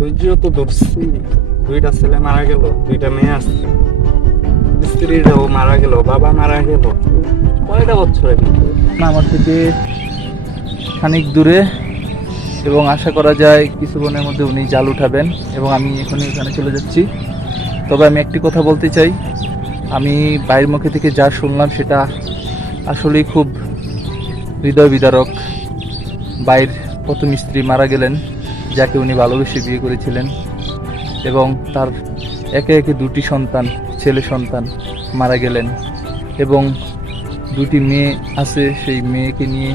ধৈর্য তো ধরছি, দুইটা ছেলে মারা গেল, দুইটা মেয়ে আছে, স্ত্রীরাও মারা গেল, বাবা মারা গেল, কয়টা বছর কিন্তু আমার থেকে খানিক দূরে। এবং আশা করা যায় কিছুক্ষণের মধ্যে উনি জাল উঠাবেন এবং আমি এখনই এখানে চলে যাচ্ছি। তবে আমি একটি কথা বলতে চাই, আমি বাইরের মুখে থেকে যা শুনলাম সেটা আসলেই খুব হৃদয় বিদারক। বাইর প্রথম স্ত্রী মারা গেলেন, যাকে উনি ভালোবেসে বিয়ে করেছিলেন, এবং তার একে একে দুটি সন্তান, ছেলে সন্তান মারা গেলেন, এবং দুটি মেয়ে আছে, সেই মেয়েকে নিয়ে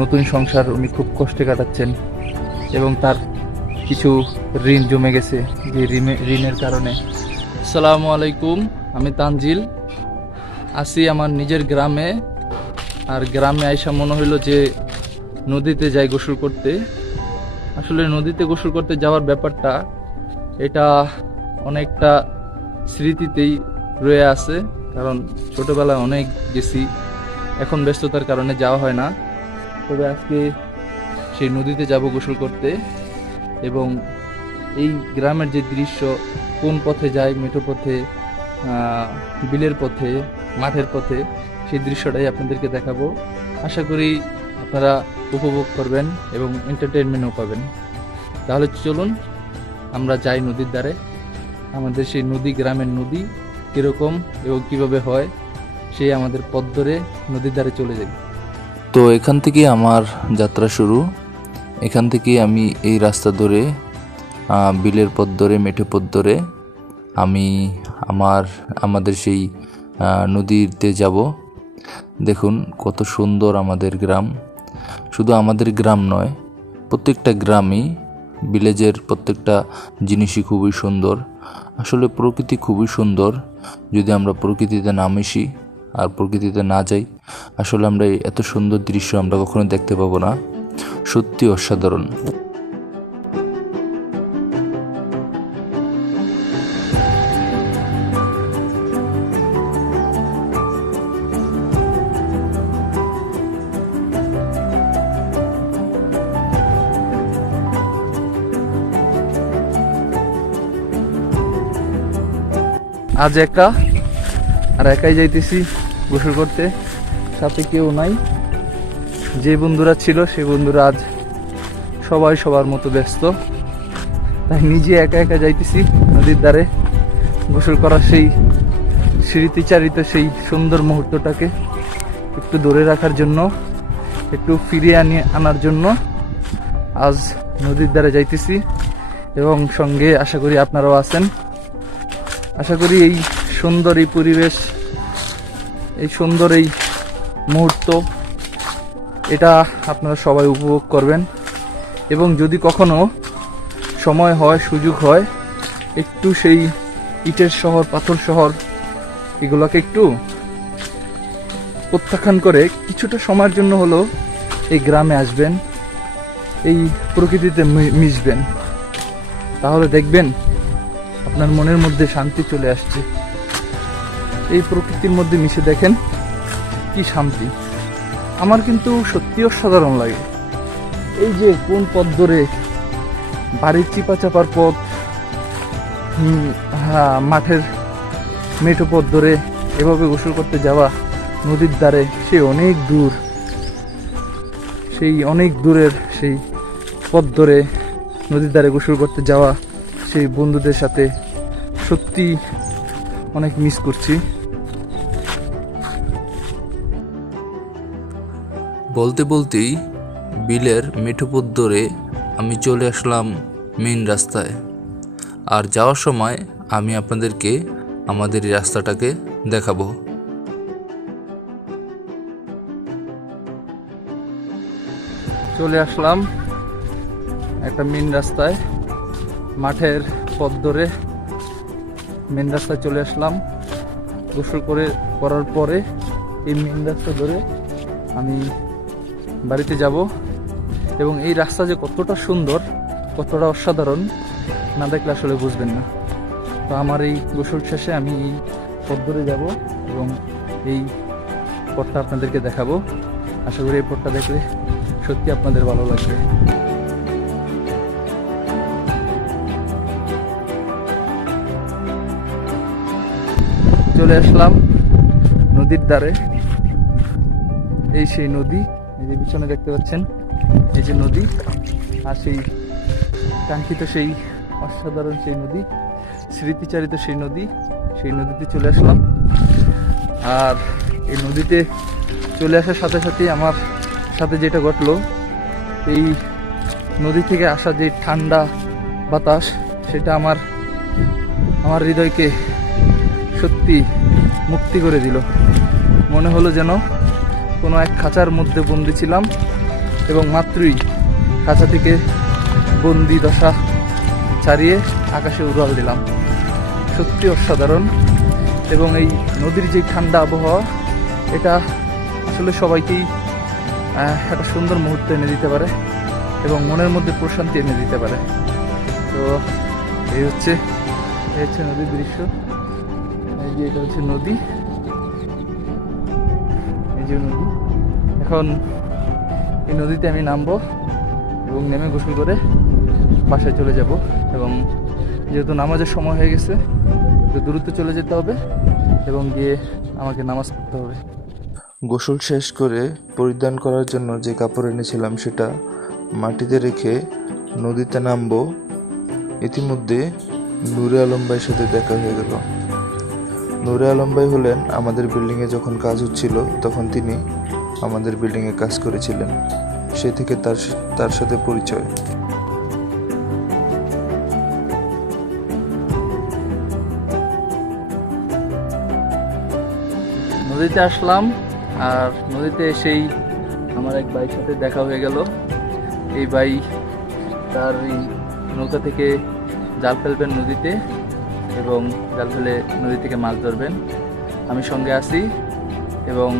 নতুন সংসার উনি খুব কষ্টে কাটাচ্ছেন, এবং তার কিছু ঋণ জমে গেছে, যে ঋণের কারণে। আসসালামু আলাইকুম, আমি তানজিল আছি আমার নিজের গ্রামে। আর গ্রামে আইসা মনে হইলো যে নদীতে যাই গোসল করতে। আসলে নদীতে গোসল করতে যাওয়ার ব্যাপারটা এটা অনেকটা স্মৃতিতেই রয়ে আছে, কারণ ছোটবেলায় অনেক গেছি, এখন ব্যস্ততার কারণে যাওয়া হয় না। তবে আজকে সেই নদীতে যাব গোসল করতে। এবং এই গ্রামের যে দৃশ্য, কোন পথে যায়, মেঠো পথে, বিলের পথে, মাঠের পথে, সেই দৃশ্যটাই আপনাদেরকে দেখাবো। আশা করি আপনারা উপভোগ করবেন এবং এন্টারটেনমেন্টও পাবেন। তাহলে চলুন আমরা যাই নদীর ধারে। আমাদের সেই নদী, গ্রামের নদী কীরকম এবং কীভাবে হয়, সেই আমাদের পথ ধরে নদীর ধারে চলে যাই। তো এখান থেকে আমার যাত্রা শুরু। এখান থেকে আমি এই রাস্তা ধরে, বিলের পথ ধরে, মেঠো পথ ধরে আমি আমাদের সেই নদীতে যাব। দেখুন কত সুন্দর আমাদের গ্রাম। শুধু আমাদের গ্রাম নয়, প্রত্যেকটা গ্রামই, ভিলেজের প্রত্যেকটা জিনিসই খুবই সুন্দর। আসলে প্রকৃতি খুবই সুন্দর। যদি আমরা প্রকৃতিতে না মিশি আর প্রকৃতিতে না যাই, আসলে আমরা এত সুন্দর দৃশ্য আমরা কখনো দেখতে পাবো না। সত্যি অসাধারণ। আজ একা, আর একাই যাইতেছি গোসল করতে, সাথে কেউ নাই। যে বন্ধুরা ছিল সেই বন্ধুরা আজ সবাই সবার মতো ব্যস্ত, তাই নিজে একা একা যাইতেছি নদীর ধারে গোসল করার সেই স্মৃতিচারিত সেই সুন্দর মুহূর্তটাকে একটু ধরে রাখার জন্য, একটু ফিরিয়ে আনার জন্য আজ নদীর ধারে যাইতেছি। এবং সঙ্গে আশা করি আপনারাও আছেন। আশা করি এই সুন্দর এই পরিবেশ, এই সুন্দর এই মুহূর্ত, এটা আপনারা সবাই উপভোগ করবেন। এবং যদি কখনো সময় হয়, সুযোগ হয়, একটু সেই ইটের শহর, পাথর শহর, এগুলোকে একটু প্রত্যাখ্যান করে কিছুটা সময়ের জন্য হলো এই গ্রামে আসবেন, এই প্রকৃতিতে মিশবেন, তাহলে দেখবেন আপনার মনের মধ্যে শান্তি চলে আসছে। এই প্রকৃতির মধ্যে মিশে দেখেন কি শান্তি। আমার কিন্তু সত্যি অসাধারণ লাগে। এই যে কোন পথ ধরে, বাড়ির চিপা চাপার পথ, মাঠের মেঠো পথ ধরে এভাবে গোসল করতে যাওয়া নদীর ধারে, সে অনেক দূর, সেই অনেক দূরের সেই পথ ধরে নদীর ধারে গোসল করতে যাওয়া সেই বন্ধুদের সাথে সত্যি অনেক মিস করছি। বলতে বলতেই বিলের মেঠো পথ ধরে আমি চলে আসলাম মেইন রাস্তায়। আর যাওয়ার সময় আমি আপনাদেরকে আমাদের এই রাস্তাটাকে দেখাবো। চলে আসলাম একটা মেইন রাস্তায়, মাঠের পথ ধরে মেইন রাস্তায় চলে আসলাম। গোসল করার পরে এই মেইন রাস্তা ধরে আমি বাড়িতে যাব। এবং এই রাস্তা যে কতটা সুন্দর, কতটা অসাধারণ, না দেখলে আসলে বুঝবেন না। তো আমার এই গোসল শেষে আমি এই পথ ধরে যাব এবং এই পথটা আপনাদেরকে দেখাবো। আশা করি এই পথটা দেখলে সত্যি আপনাদের ভালো লাগবে। চলে আসলাম নদীর ধারে। এই সেই নদী, এই যে পিছনে দেখতে পাচ্ছেন, এই যে নদী, আর সেই কাঙ্ক্ষিত সেই অসাধারণ সেই নদী, স্মৃতিচারিত সেই নদী, সেই নদীতে চলে আসলাম। আর এই নদীতে চলে আসার সাথে সাথেই আমার সাথে যেটা ঘটলো, এই নদী থেকে আসা যে ঠান্ডা বাতাস, সেটা আমার হৃদয়কে সত্যি মুক্তি করে দিল। মনে হলো যেন কোনো এক খাঁচার মধ্যে বন্দি ছিলাম এবং মাত্রই খাঁচা থেকে বন্দি দশা ছাড়িয়ে আকাশে উড়াল দিলাম। সত্যি অসাধারণ। এবং এই নদীর যে ঠান্ডা আবহাওয়া, এটা আসলে সবাইকেই একটা সুন্দর মুহূর্ত এনে দিতে পারে এবং মনের মধ্যে প্রশান্তি এনে দিতে পারে। তো এই হচ্ছে নদীর দৃশ্য। এই যে এটা হচ্ছে নদী, এই যে নদী। এখন এই নদীতে আমি নামবো এবং নেমে গোসল করে বাসায় চলে যাব। এবং যেহেতু নামাজের সময় হয়ে গেছে, তো দ্রুত চলে যেতে হবে এবং গিয়ে আমাকে নামাজ পড়তে হবে। গোসল শেষ করে পরিধান করার জন্য যে কাপড় এনেছিলাম সেটা মাটিতে রেখে নদীতে নামবো। ইতিমধ্যে নূরে আলম ভাইয়ের সাথে দেখা হয়ে গেল। নূরে আলম ভাই হলেন আমাদের বিল্ডিংয়ে যখন কাজ হচ্ছিল তখন তিনি আমাদের বিল্ডিংয়ে কাজ করেছিলেন, সে থেকে তার সাথে পরিচয়। নদীতে আসলাম, আর নদীতে এসেই আমার এক ভাইয়ের সাথে দেখা হয়ে গেল। এই ভাই তার এই নৌকা থেকে জাল ফেলবেন নদীতে এবং জাল ফেলে নদী থেকে মাছ ধরবেন। আমি সঙ্গে আছি এবং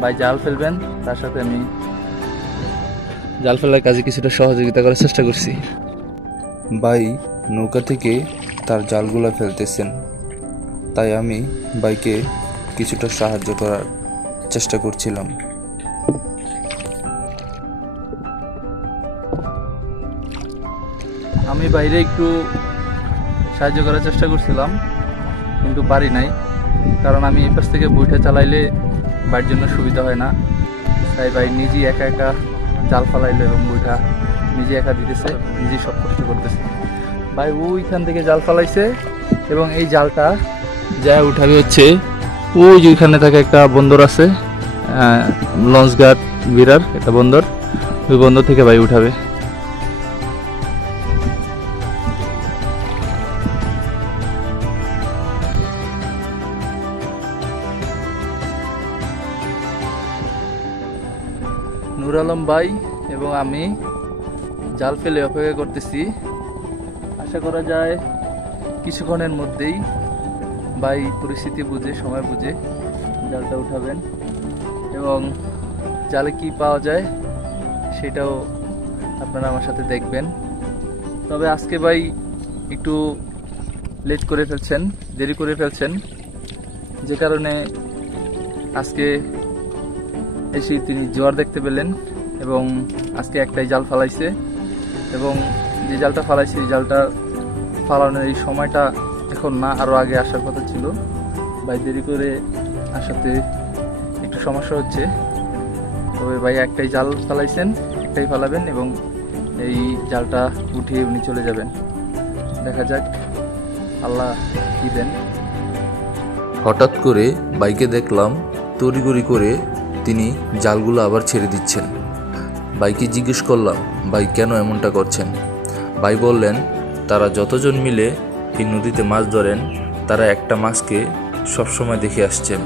ভাই জাল ফেলবেন, তার সাথে আমি জাল ফেলার কাজে কিছুটা সহযোগিতা করার চেষ্টা করছি। ভাই নৌকা থেকে তার জালগুলা ফেলতেছেন, তাই আমি ভাইকে কিছুটা সাহায্য করার চেষ্টা করছিলাম। আমি বাইরে একটু সাহায্য করার চেষ্টা করছিলাম, কিন্তু পারি নাই, কারণ আমি এই পাশ থেকে বইটা চালাইলে বাইরের জন্য সুবিধা হয় না। তাই ভাই নিজেই একা একা জাল ফালাইলো এবং বইটা নিজে একা দিতেছে, নিজেই সব কষ্ট করতেছে। ভাই ওইখান থেকে জাল ফালাইছে এবং এই জালটা যা উঠাবে হচ্ছে ওই যে ওইখানে থাকে একটা বন্দর আছে, লঞ্চঘাট বিরার একটা বন্দর, ওই বন্দর থেকে ভাই উঠাবে। নূর আলম ভাই এবং আমি জাল ফেলে অপেক্ষা করতেছি। আশা করা যায় কিছুক্ষণের মধ্যেই ভাই পরিস্থিতি বুঝে, সময় বুঝে জালটা উঠাবেন এবং জালে কি পাওয়া যায় সেটাও আপনারা আমার সাথে দেখবেন। তবে আজকে ভাই একটু লেট করে ফেলছেন, দেরি করে ফেলছেন, যে কারণে আজকে এসে তিনি জোয়ার দেখতে পেলেন এবং আজকে একটাই জাল ফালাইছে এবং যে জালটা ফালাইছে এই জালটা ফালানোর এই সময়টা এখন না, আরও আগে আসার কথা ছিল। ভাই দেরি করে আসাতে একটু সমস্যা হচ্ছে। তবে ভাই একটাই জাল ফালাইছেন, একটাই ফালাবেন এবং এই জালটা উঠিয়ে উনি চলে যাবেন। দেখা যাক আল্লাহ কি দেন। হঠাৎ করে বাইকে দেখলাম তড়িঘড়ি করে তিনি জালগুলো আবার ছেড়ে দিচ্ছেন। ভাইকে জিজ্ঞেস করলাম, ভাই কেন এমনটা করছেন? ভাই বললেন, তারা যতজন মিলে এই নদীতে মাছ ধরেন তারা একটা মাছকে সবসময় দেখে আসছেন,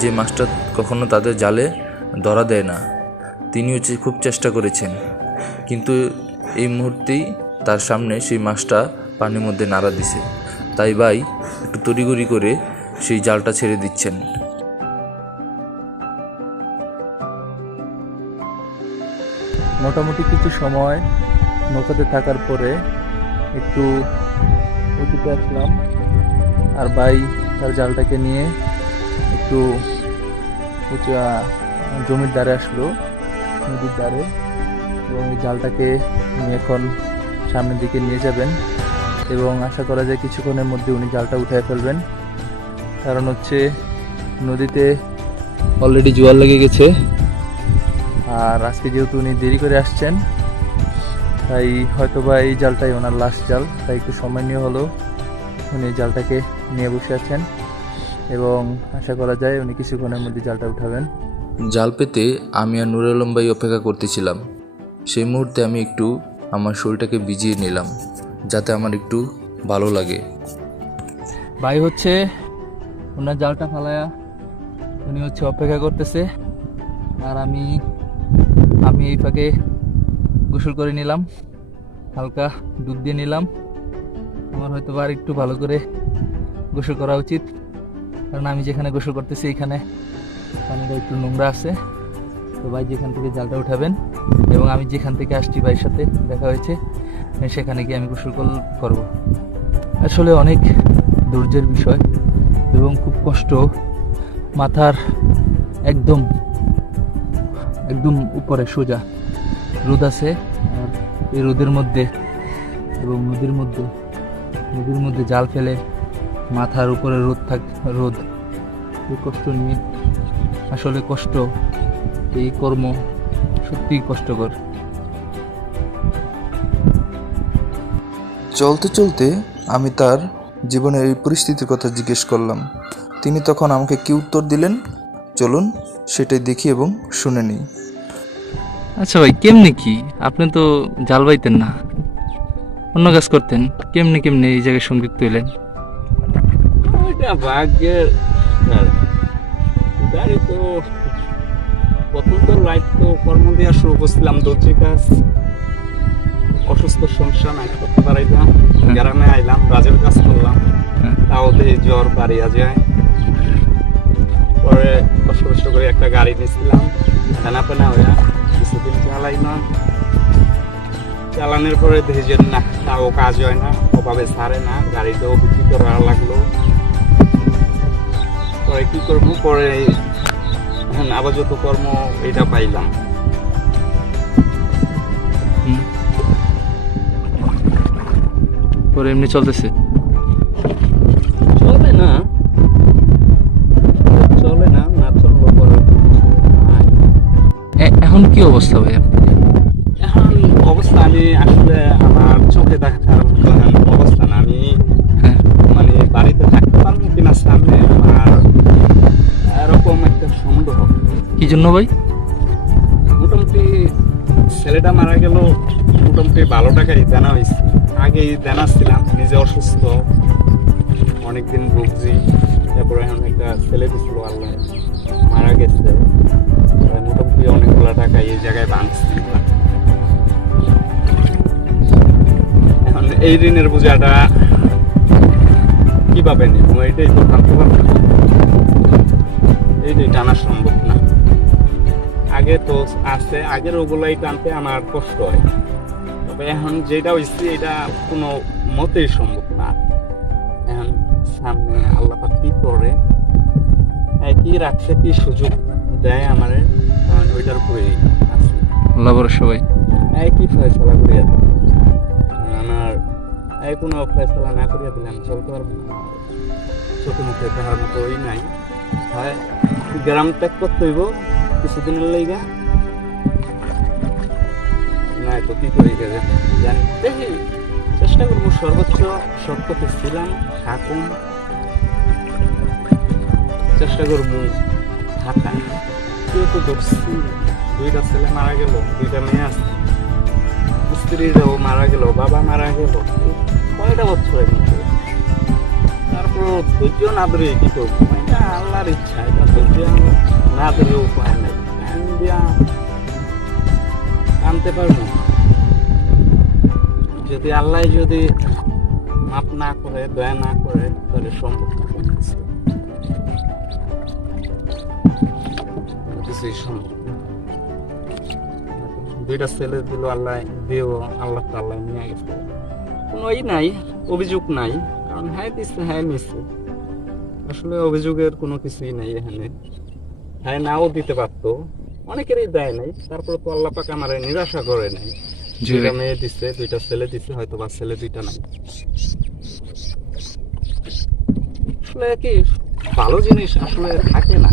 যে মাছটা কখনো তাদের জালে ধরা দেয় না। তিনিও খুব চেষ্টা করেছেন, কিন্তু এই মুহূর্তেই তার সামনে সেই মাছটা পানির মধ্যে নাড়া দিছে। তাই ভাই একটু তড়িঘড়ি করে সেই জালটা ছেড়ে দিচ্ছেন। মোটামুটি কিছু সময় নৌকাতে থাকার পরে একটু উঁচুতে আসলাম, আর ভাই তার জালটাকে নিয়ে একটু উঁচু জমির ধারে আসলো, নদীর ধারে, এবং এই জালটাকে উনি এখন সামনের দিকে নিয়ে যাবেন এবং আশা করা যায় কিছুক্ষণের মধ্যে উনি জালটা উঠিয়ে ফেলবেন কারণ হচ্ছে নদীতে অলরেডি জোয়ার লেগে গেছে। আর আজকে যেহেতু উনি দেরি করে আসছেন, তাই হয়তোবা এই জালটাই ওনার লাস্ট জাল, তাই একটু সময় নিয়ে হলেও উনি জালটাকে নিয়ে বসে আছেন এবং আশা করা যায় উনি কিছুক্ষণের মধ্যে জালটা উঠাবেন। জাল পেতে আমি আর নুরুল আলম ভাই অপেক্ষা করতেছিলাম। সেই মুহূর্তে আমি একটু আমার শরীরটাকে ভিজিয়ে নিলাম যাতে আমার একটু ভালো লাগে। ভাই হচ্ছে ওনার জালটা ফালায়া উনি হচ্ছে অপেক্ষা করতেছে, আর আমি এই ফাঁকে গোসল করে নিলাম, হালকা দুধ দিয়ে নিলাম। আমার হয়তো আর একটু ভালো করে গোসল করা উচিত, কারণ আমি যেখানে গোসল করতেছি এখানে পানিটা একটু নোংরা আছে। তো ভাই যেখান থেকে জালটা উঠাবেন এবং আমি যেখান থেকে আসছি ভাইয়ের সাথে দেখা হয়েছে, সেখানে গিয়ে আমি গোসল করব। আসলে অনেক ধৈর্যের বিষয় এবং খুব কষ্ট। মাথার একদম উপরে সোজা রোদ আছে, আর এই রোদের মধ্যে এবং নদীর মধ্যে জাল ফেলে মাথার উপরে রোদ এই কষ্ট নিয়ে, আসলে কষ্ট, এই কর্ম সত্যিই কষ্টকর। চলতে চলতে আমি তার জীবনের এই পরিস্থিতির কথা জিজ্ঞেস করলাম। তিনি তখন আমাকে কি উত্তর দিলেন, চলুন সেটাই দেখি এবং শুনে নিই। আচ্ছা ভাই, কেমনে কি আপনি তো জাল বাইতেন না, অন্য কাজ করতেন, কেমনে এই জায়গায় সংযুক্ত হইলেন? ওইটা ভাগ্যের গাড়ি তো প্রথম তো লাইফ তো কর্ম দেওয়া শুরু করছিলাম, দর্জি কাজ। অসুস্থ সমস্যা নাই করতে পারাইতাম, গ্রামে আইলাম, রাজের কাজ করলাম, তাও জ্বর বাড়িয়া যায়। পরে কষ্ট করে একটা গাড়ি নিয়েছিলাম, ফেনা হইয়া কিছুদিন চালাইলাম। চালানোর পরে দেখি না, তাও কাজ হয় না, অভাবে ছাড়ে না, গাড়িটাও বিক্রি করা লাগলো। পরে কি করবো, পরে আপাতত কর্ম এটা পাইলাম। পরে এমনি চলতেছে? চলে না না চললো পরে। এখন কি অবস্থা ভাই? এখন অবস্থা আমি আসলে আমার চোখে দেখার অবস্থা না। আমি মানে বাড়িতে থাকতে পারবো কিনা সামনে আমার এরকম একটা সন্দেহ। কি জন্য ভাই? মোটামুটি ছেলেটা মারা গেল, মোটামুটি ভালো টাকারই দেনা হয়েছে। আগেই দেনা ছিলাম, নিজে অসুস্থ, অনেকদিন ভুগছি। তারপরে এখন একটা ছেলে দিছিল, আল্লাহ মারা গেছে। মোটামুটি অনেকগুলো টাকা এই জায়গায় বাঁধছি। এখন এই ঋণের বোঝাটা কিভাবে নেব, এটাই তো টানতে পারবো না, এইটাই টানা সম্ভব না। আগে তো আছে, আগের ওগুলাই টানতে আমার কষ্ট হয়, তবে এখন যেটা হয়েছে এটা কোনো মতেই সম্ভব না। এখন সামনে আল্লাহ পাক কি করে, কি রাখছে, কি সুযোগ দেয় আমার, ওইটার উপরেই আছে। আল্লাহ ভরসা ভাই, কি ফয়সলা করিয়া দেয় আমার, কোনো ফয়সলা না করিয়া দিলে আমি চলতে পারবো না। চোখে মুখে দেখার মতো ওই নাই, হয় গ্রাম ত্যাগ করতে হইব কিছুদিনের লাইগা, না তো কি করি গেছে জানি। দেখি চেষ্টা করবো সর্বোচ্চ সৎ পথে ছিলাম, থাকুন চেষ্টা করবো থাকা। তো ধরছি দুইটা ছেলে মারা গেল, দুইটা মেয়ে আছে, স্ত্রীরাও মারা গেল, বাবা মারা গেল, কয়টা বছরের মধ্যে। তারপর ধৈর্য না ধরে কি করবো, এটা আল্লাহর ইচ্ছা, এটা ধৈর্য না ধরে উপায় নাই। টাইম দিয়া আনতে পারবো, যদি আল্লাহ যদি মাপ না করে, দয়া না করে, তাহলে সম্ভব কিছুই সম্ভব। দুইটা ছেলে দিল আল্লাহ, দিও আল্লাহ তো আল্লাহ নিয়ে গেছে, কোনো ই নাই, অভিযোগ নাই। কারণ হ্যাঁ দিচ্ছে, হ্যাঁ নিচ্ছে, আসলে অভিযোগের কোনো কিছুই নাই এখানে। হ্যাঁ নাও দিতে পারতো, অনেকেরই দেয় নাই, তারপরে তো আল্লাহ পাক আমার নিরাশা করে নাই। দুইটা মেয়ে দিচ্ছে, দুইটা ছেলে দিচ্ছে, হয়তো বা ছেলে দুইটা নাই। আসলে কি ভালো জিনিস আসলে থাকে না,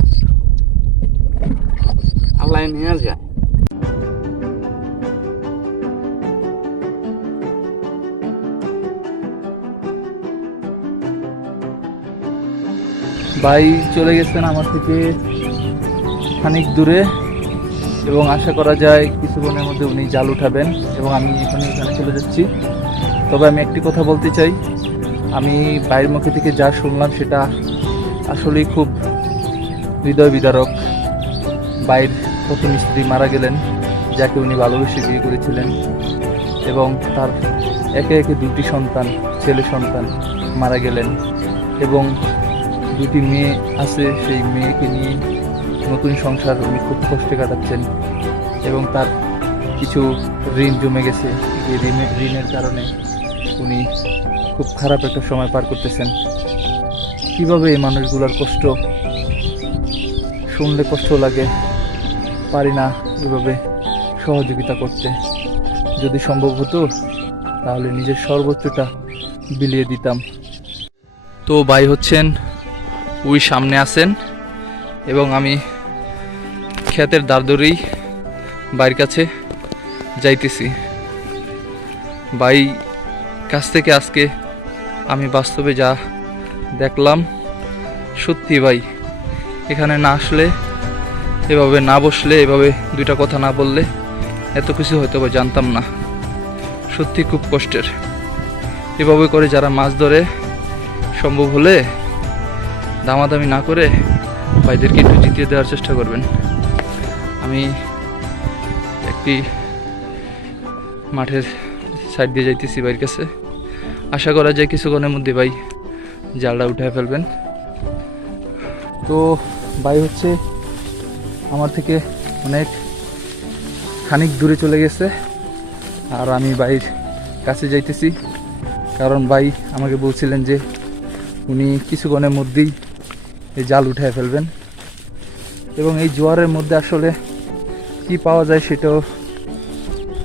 আল্লাহ নিয়ে যায়। ভাই চলে গেছেন আমার থেকে খানিক দূরে, এবং আশা করা যায় কিছুক্ষণের মধ্যে উনি জাল উঠাবেন এবং আমি এখানে চলে যাচ্ছি। তবে আমি একটি কথা বলতে চাই, আমি ভাইয়ের মুখে থেকে যা শুনলাম সেটা আসলেই খুব হৃদয় বিদারক। ভাইয়ের প্রথম স্ত্রী মারা গেলেন, যাকে উনি ভালোবেসে বিয়ে করেছিলেন, এবং তার একে একে দুটি সন্তান, ছেলে সন্তান মারা গেলেন, এবং দুটি মেয়ে আছে, সেই মেয়েকে নিয়ে নতুন সংসার উনি খুব কষ্টে কাটাচ্ছেন, এবং তার কিছু ঋণ জমে গেছে, এই ঋণের কারণে উনি খুব খারাপ একটা সময় পার করতেছেন। কিভাবে এই মানুষগুলোর কষ্ট শুনলে কষ্ট লাগে, পারি না এভাবে সহযোগিতা করতে। যদি সম্ভব হতো তাহলে নিজের সর্বোচ্চটা বিলিয়ে দিতাম। তো ভাই হচ্ছেন ওই সামনে আছেন, এবং আমি ক্ষেতের দ্বার ধরেই ভাইয়ের কাছে যাইতেছি। ভাই কাছ থেকে আজকে আমি বাস্তবে যা দেখলাম, সত্যি ভাই এখানে না আসলে, এভাবে না বসলে, এভাবে দুইটা কথা না বললে এত কিছু হয়তো বা জানতাম না। সত্যি খুব কষ্টের। এভাবে করে যারা মাছ ধরে, সম্ভব হলে দামাদামি না করে ভাইদেরকে একটু জিতিয়ে দেওয়ার চেষ্টা করবেন। আমি একটি মাঠের সাইড দিয়ে যাইতেছি ভাইয়ের কাছে। আশা করা যায় কিছুক্ষণের মধ্যে ভাই জালটা উঠে ফেলবেন। তো ভাই হচ্ছে আমার থেকে অনেক খানিক দূরে চলে গেছে, আর আমি ভাইয়ের কাছে যাইতেছি, কারণ ভাই আমাকে বলছিলেন যে উনি কিছুক্ষণের মধ্যেই এই জাল উঠায় ফেলবেন, এবং এই জোয়ারের মধ্যে আসলে কি পাওয়া যায় সেটাও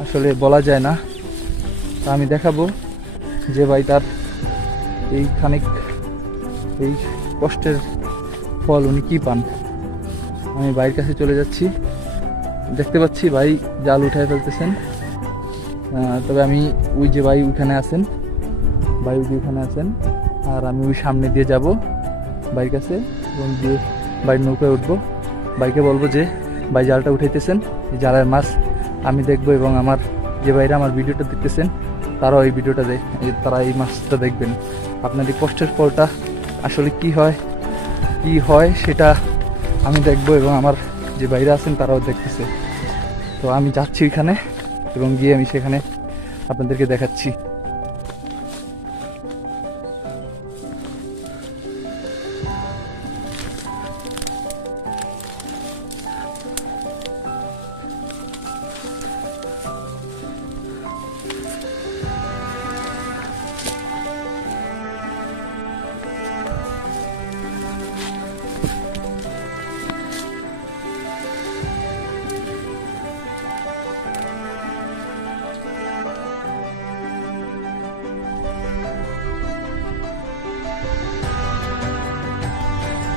আসলে বলা যায় না। তা আমি দেখাবো যে ভাই তার এই খানিক এই কষ্টের ফল উনি কি পান। আমি ভাইয়ের কাছে চলে যাচ্ছি, দেখতে পাচ্ছি ভাই জাল উঠায় ফেলতেছেন। তবে আমি ওই যে ভাই ওইখানে আছেন, ভাই ওই যে ওইখানে আছেন, আর আমি ওই সামনে দিয়ে যাব ভাইয়ের কাছে, এবং দিয়ে ভাইয়ের নৌকায় উঠবো। ভাইকে বলবো যে ভাই জালটা উঠাইতেছেন, এই জালের মাছ আমি দেখবো, এবং আমার যে ভাইরা আমার ভিডিওটা দেখতেছেন তারাও এই ভিডিওটা তারা এই মাছটা দেখবেন। আপনার এই কষ্টের ফলটা আসলে কি হয় সেটা আমি দেখবো, এবং আমার যে ভাইরা আছেন তারাও দেখতেছে। তো আমি যাচ্ছি ওইখানে, এবং গিয়ে আমি সেখানে আপনাদেরকে দেখাচ্ছি।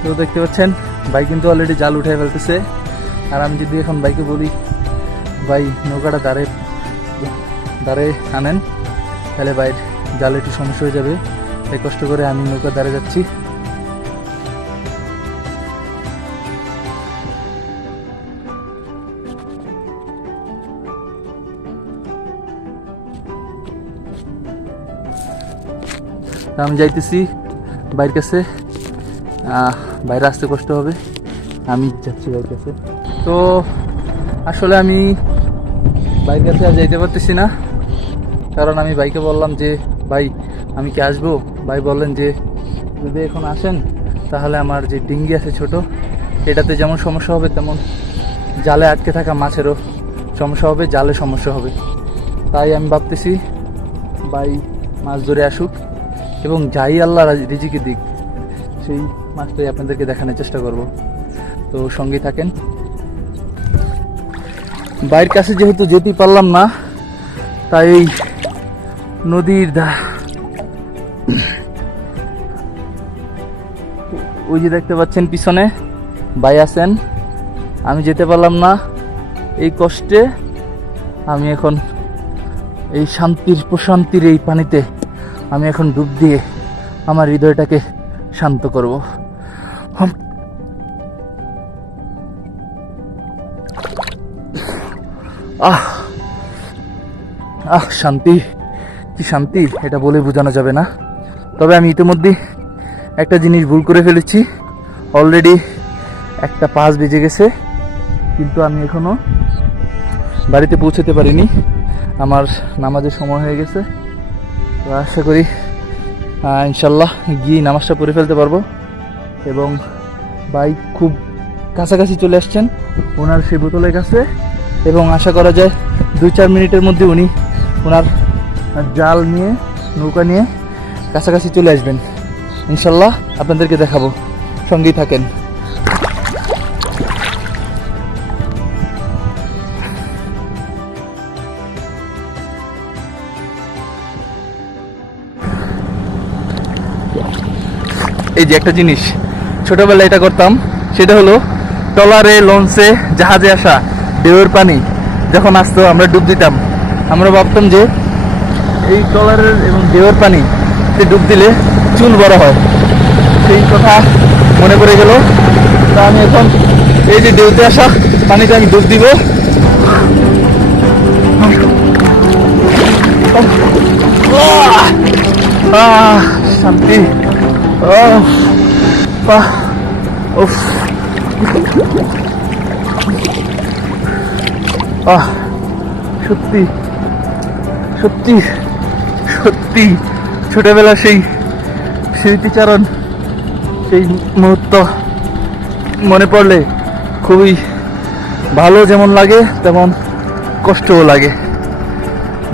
তো দেখতে পাচ্ছেন ভাই কিন্তু অলরেডি জাল উঠে ফেলতেছে, আর আমি যদি এখন ভাইকে বলি ভাই নৌকাটা দাঁড়ে আনেন, তাহলে ভাই জালে একটু সমস্যা হয়ে যাবে। তাই কষ্ট করে আমি নৌকা দাঁড়ে যাচ্ছি। আমি যাইতেছি ভাইয়ের কাছে, বাইরে আসতে কষ্ট হবে, আমি যাচ্ছি ভাইয়ের কাছে। তো আসলে আমি বাইরের কাছে আর যাইতে পারতেছি না, কারণ আমি ভাইকে বললাম যে ভাই আমি কি আসবো। ভাই বললেন যে যদি এখন আসেন তাহলে আমার যে ডিঙ্গি আছে ছোট, এটাতে যেমন সমস্যা হবে তেমন জালে আটকে থাকা মাছেরও সমস্যা হবে, জালে সমস্যা হবে। তাই আমি ভাবতেছি ভাই মাছ ধরে আসুক, এবং যাই আল্লাহ রিজিকে দিক সেই মাছটাই আপনাদেরকে দেখানোর চেষ্টা করব। তো সঙ্গে থাকেন। ভাইয়ের কাছে যেহেতু যেতে পারলাম না, তাই এই নদীর ওই যে দেখতে পাচ্ছেন পিছনে ভাই আছেন, আমি যেতে পারলাম না এই কষ্টে। আমি এখন এই শান্তির প্রশান্তির এই পানিতে আমি এখন ডুব দিয়ে আমার হৃদয়টাকে শান্ত করব। আহ আহ শান্তি, কি শান্তি, এটা বলে বোঝানো যাবে না। তবে আমি ইতিমধ্যে একটা জিনিস ভুল করে ফেলেছি। অলরেডি 1:05 বেজে গেছে, কিন্তু আমি এখনো বাড়িতে পৌঁছতে পারিনি। আমার নামাজের সময় হয়ে গেছে। তো আশা করি ইনশাল্লাহ গিয়ে নামাজটা পড়ে ফেলতে পারবো। এবং ভাই খুব কাছাকাছি চলে আসছেন ওনার সেই বোতলের কাছে, এবং আশা করা যায় 2-4 মিনিটের মধ্যে উনি ওনার জাল নিয়ে, নৌকা নিয়ে কাছাকাছি চলে আসবেন। ইনশাল্লাহ আপনাদেরকে দেখাবো, সঙ্গেই থাকেন। এই যে একটা জিনিস ছোটবেলায় এটা করতাম, সেটা হলো ট্রলারে, লঞ্চে, জাহাজে আসা ঢেউয়ের পানি যখন আসতো আমরা ডুব দিতাম। আমরা ভাবতাম যে এই ট্রলারের এবং ঢেউয়ের পানি সে ডুব দিলে চুল বড় হয়। সেই কথা মনে পড়ে গেল। তা আমি এখন এই যে ঢেউতে আসা পানিতে আমি ডুব দিব। শান্তি। সত্যি সত্যি সত্যি ছোটবেলা সেই স্মৃতিচারণ, সেই মুহূর্ত মনে পড়লে খুবই ভালো যেমন লাগে তেমন কষ্টও লাগে।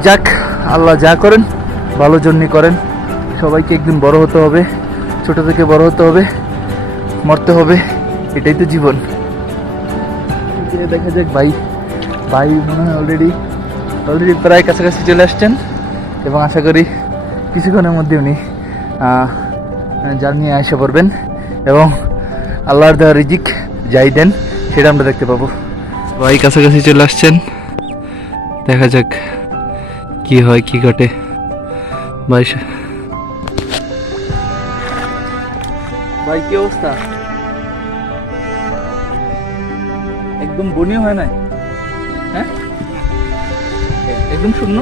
যাক, আল্লাহ যা করেন ভালোর জন্যই করেন। সবাইকে একদিন বড় হতে হবে, ছোট থেকে বড় হতে হবে, মরতে হবে, এটাই তো জীবন। দেখা যাক, ভাই মনে হয় অলরেডি প্রায় কাছাকাছি চলে আসছেন, এবং আশা করি কিছুক্ষণের মধ্যে উনি জাল নিয়ে এসে পড়বেন, এবং আল্লাহর দেওয়া রিজিক যাই দেন সেটা আমরা দেখতে পাবো। ভাই কাছাকাছি চলে আসছেন, দেখা যাক কি হয় কি ঘটে। ভাই কি অবস্থা? একদম বনিও হয় নাই? হ্যাঁ, একদম শূন্য।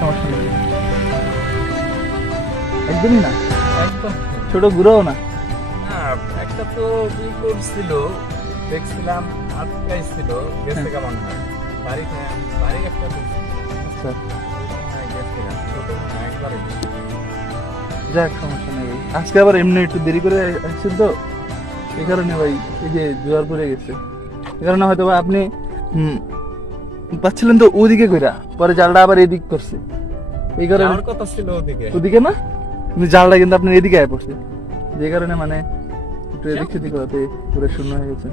সমস্যা নেই, একদমই না, একদম ছোট ঘুরাও না। একটা তো কি করছিল দেখছিলাম, আটকাইছিল, গেছে কেমন হয় বাড়ির একটা আচ্ছা, গেছে ছোট একবারে। যাক, সমস্যা নেই ভাই। আজকে আবার এমনি একটু দেরি করে আসছেন তো, এই কারণে ভাই এই যে জোয়ার পড়ে গেছে, এই কারণে হয়তো ভাই আপনি পাচ্ছিলেন তো ওদিকে কইরা, পরে জালটা আবার এদিক করছে, এই কারণে আমার কথা ছিল ওদিকে না, কিন্তু জালটা কিন্তু আপনার এদিকে আয় পড়ছে, যে কারণে মানে একটু এদিক সেদিক হতে পুরো শূন্য হয়ে গেছে।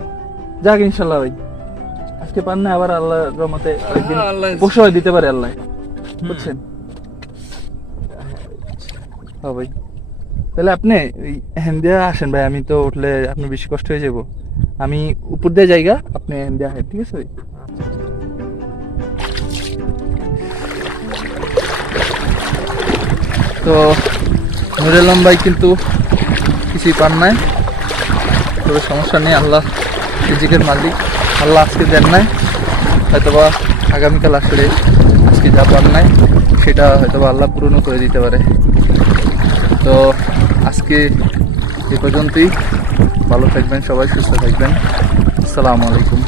যাক, ইনশাল্লাহ ভাই আজকে পান না, আবার আল্লাহর রহমতে একদিন প্রশ্রয় দিতে পারে আল্লাহ, বুঝছেন? হ্যাঁ ভাই, তাহলে আপনি হ্যান দিয়ে আসেন ভাই, আমি তো উঠলে আপনার বেশি কষ্ট হয়ে যাবো। আমি উপর দিয়ে জায়গা, আপনি হ্যান দিয়ে আসেন, ঠিক আছে ভাই? তো নুরুল আলম ভাই কিন্তু কিছুই পান নাই, তবে সমস্যা নেই, আল্লাহ রিজিকের মালিক, আল্লাহ আজকে দেন নাই, হয়তোবা আগামীকাল আসলে আজকে যা পান নাই সেটা হয়তোবা আল্লাহ পূরণও করে দিতে পারে। তো আজকে এ পর্যন্তই, ভালো থাকবেন সবাই, সুস্থ থাকবেন। আসসালামু আলাইকুম।